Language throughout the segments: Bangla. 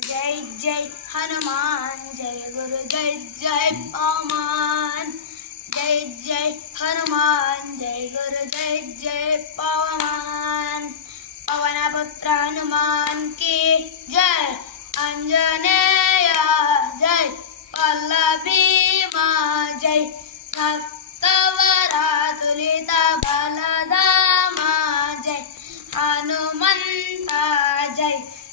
Jai Jai Hanuman, Jai Guru Jai Jai Paman. Jai Jai Hanuman, Jai Guru Jai Jai Paman. Pavana Putra Hanuman ki Jai Anjaneya, Jai Pallabhima, Jai Nakhla.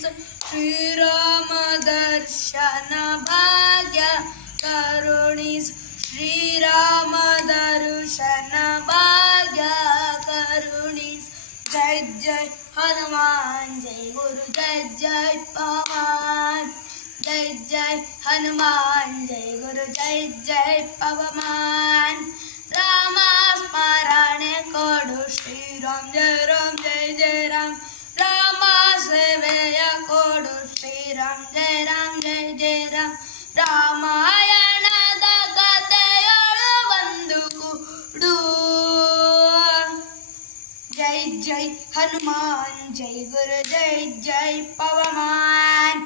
Shriram দর্শন ভাগ্য করুণিস শ্রীরাম দর্শন ভাগ্য করুণিস জয় জয় হনুমান জয় গুরু জয় জয় পবমান জয় জয় হনুমান জয় গুরু জয় জয় পবমান রামা স্মরণে কড়ু শ্রীরাম জয় রাম హనుమాన్ జై గురు జై జై పవమాన్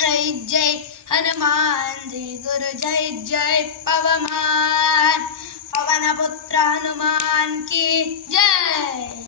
జై జై హనుమాన్ జై గురు జై జై పవమాన్ పవన పుత్ర హనుమాన్ కి జై